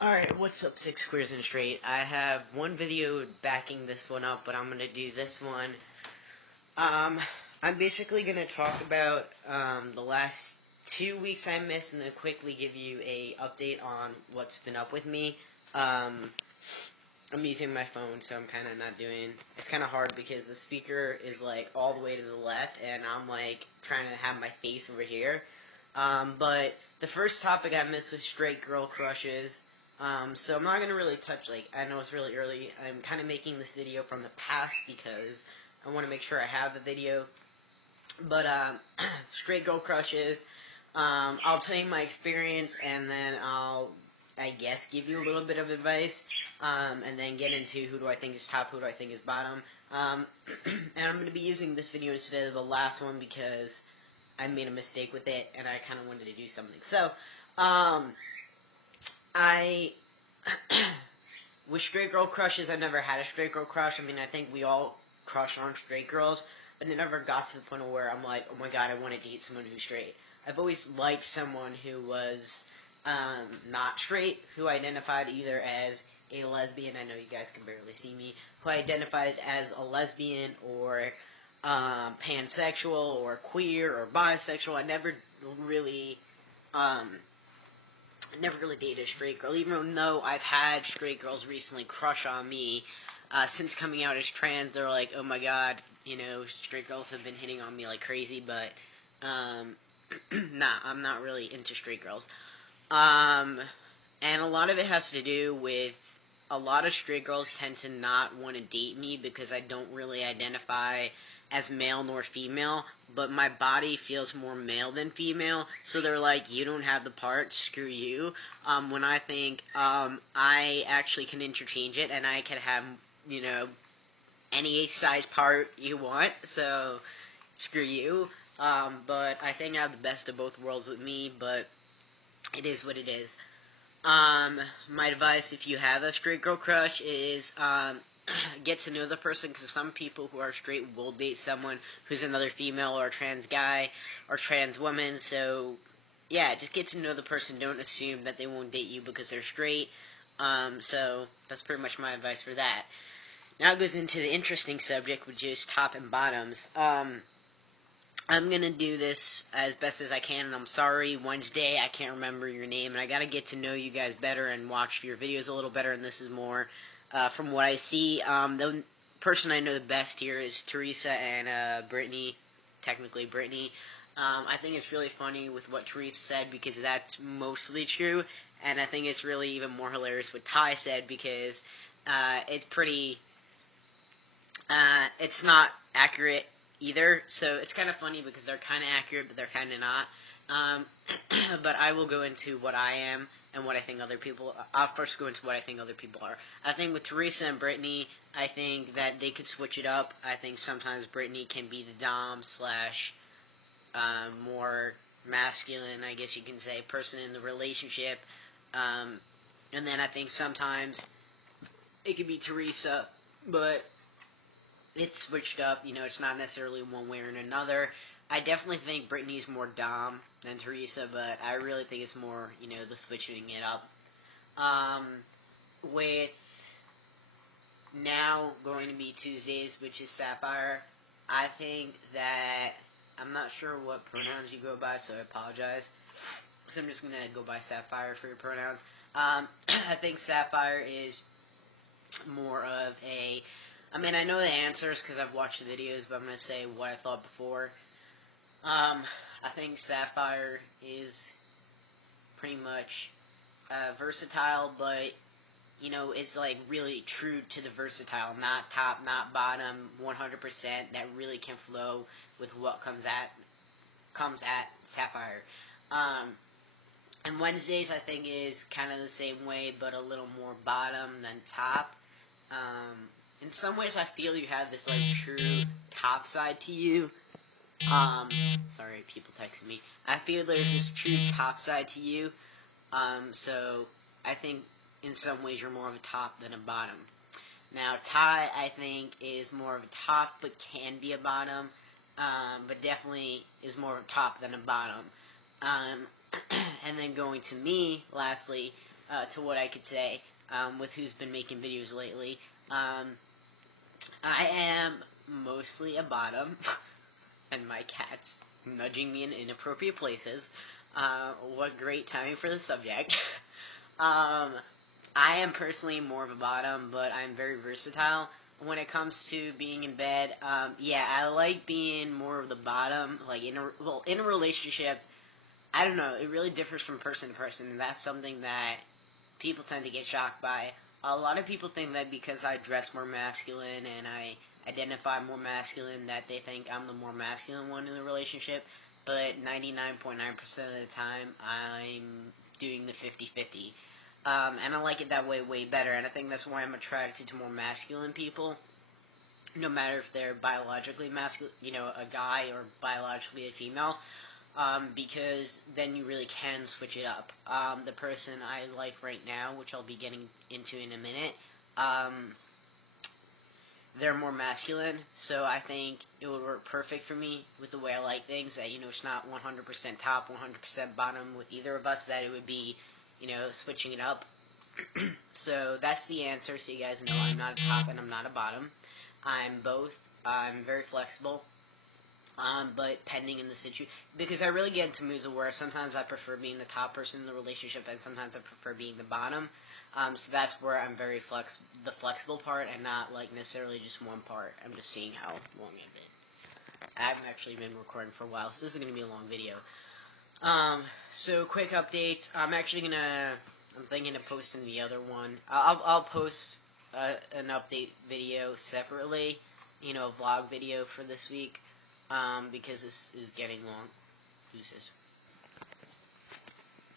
Alright, what's up, Six Squares and Straight? I have one video backing this one up, but I'm gonna do this one. Um, I'm basically gonna talk about, the last 2 weeks I missed, and then quickly give you a update on what's been up with me. I'm using my phone, so I'm kinda not doing, it's kinda hard because the speaker is, like, all the way to the left, and I'm, like, trying to have my face over here. But the first topic I missed was straight girl crushes. So I'm not going to really touch, like, I know it's really early. I'm kind of making this video from the past because I want to make sure I have the video. But, straight girl crushes, I'll tell you my experience and then I'll, I guess, give you a little bit of advice. And then get into who do I think is top, who do I think is bottom. And I'm going to be using this video instead of the last one because I made a mistake with it, and I kind of wanted to do something. So, I, with straight girl crushes, I've never had a straight girl crush. I mean, I think we all crush on straight girls, but it never got to the point where I'm like, oh my god, I want to date someone who's straight. I've always liked someone who was, not straight, who identified either as a lesbian, I know you guys can barely see me, who identified as a lesbian or pansexual or queer or bisexual. Really, um, I never really dated a straight girl, even though I've had straight girls recently crush on me. Since coming out as trans, they're like, oh my god, straight girls have been hitting on me like crazy, but, nah, I'm not really into straight girls. And a lot of it has to do with a lot of straight girls tend to not want to date me because I don't really identify as male nor female, but my body feels more male than female, so they're like, you don't have the part, screw you, when I think, I actually can interchange it, and I can have, any size part you want, so, screw you, but I think I have the best of both worlds with me, but it is what it is. My advice if you have a straight girl crush is, get to know the person, because some people who are straight will date someone who's another female or trans guy or trans woman, so yeah, just get to know the person. Don't assume that they won't date you because they're straight. So that's pretty much my advice for that. Now it goes into the interesting subject, which is top and bottoms. I'm gonna do this as best as I can, and I'm sorry, Wednesday, I can't remember your name, and I gotta get to know you guys better and watch your videos a little better, and this is more, from what I see. The person I know the best here is Teresa and, Brittany, technically Brittany. I think it's really funny with what Teresa said, because that's mostly true, and I think it's really even more hilarious what Ty said, because, it's pretty, it's not accurate either, so it's kind of funny because they're kind of accurate, but they're kind of not. But I will go into what I am and what I think other people. I'll first go into what I think other people are. I think with Teresa and Brittany, I think that they could switch it up. I think sometimes Brittany can be the dom slash more masculine, I guess you can say, person in the relationship. And then I think sometimes it could be Teresa, but it's switched up, it's not necessarily one way or another. I definitely think Brittany's more dom than Teresa, but I really think it's more, the switching it up. With now going to be Tuesdays, which is Sapphire, I think that, I'm not sure what pronouns you go by, so I apologize. So I'm just going to go by Sapphire for your pronouns. I think Sapphire is more of a, I know the answers because I've watched the videos, but I'm going to say what I thought before. I think Sapphire is pretty much versatile, but, it's like really true to the versatile, not top, not bottom, 100%, that really can flow with what comes at Sapphire. And Wednesdays, I think, is kind of the same way, but a little more bottom than top. In some ways, I feel you have this, like, true top side to you. Sorry, people texting me. I feel there's this true top side to you. So, I think, in some ways, you're more of a top than a bottom. Now, Ty, I think, is more of a top, but can be a bottom. But definitely is more of a top than a bottom. And then going to me, lastly, to what I could say with who's been making videos lately. I am mostly a bottom, and my cat's nudging me in inappropriate places. What great timing for the subject. I am personally more of a bottom, but I'm very versatile when it comes to being in bed. Yeah, I like being more of the bottom. Like in a relationship, I don't know. It really differs from person to person, and that's something that people tend to get shocked by. A lot of people think that because I dress more masculine and I identify more masculine, that they think I'm the more masculine one in the relationship. But 99.9% of the time, I'm doing the 50-50. And I like it that way better, and I think that's why I'm attracted to more masculine people, no matter if they're biologically masculine, a guy, or biologically a female, because then you really can switch it up. The person I like right now, which I'll be getting into in a minute, they're more masculine, so I think it would work perfect for me with the way I like things, that, it's not 100% top, 100% bottom with either of us, that it would be, switching it up. So that's the answer, so you guys know I'm not a top and I'm not a bottom. I'm both. I'm very flexible, but pending in the situation, because I really get into moods where sometimes I prefer being the top person in the relationship, and sometimes I prefer being the bottom. So that's where I'm very the flexible part, and not like necessarily just one part. I'm just seeing how long I've been. I haven't actually been recording for a while, so this is going to be a long video. So quick update. I'm thinking of posting the other one. I'll post an update video separately, a vlog video for this week, because this is getting long. Who's this?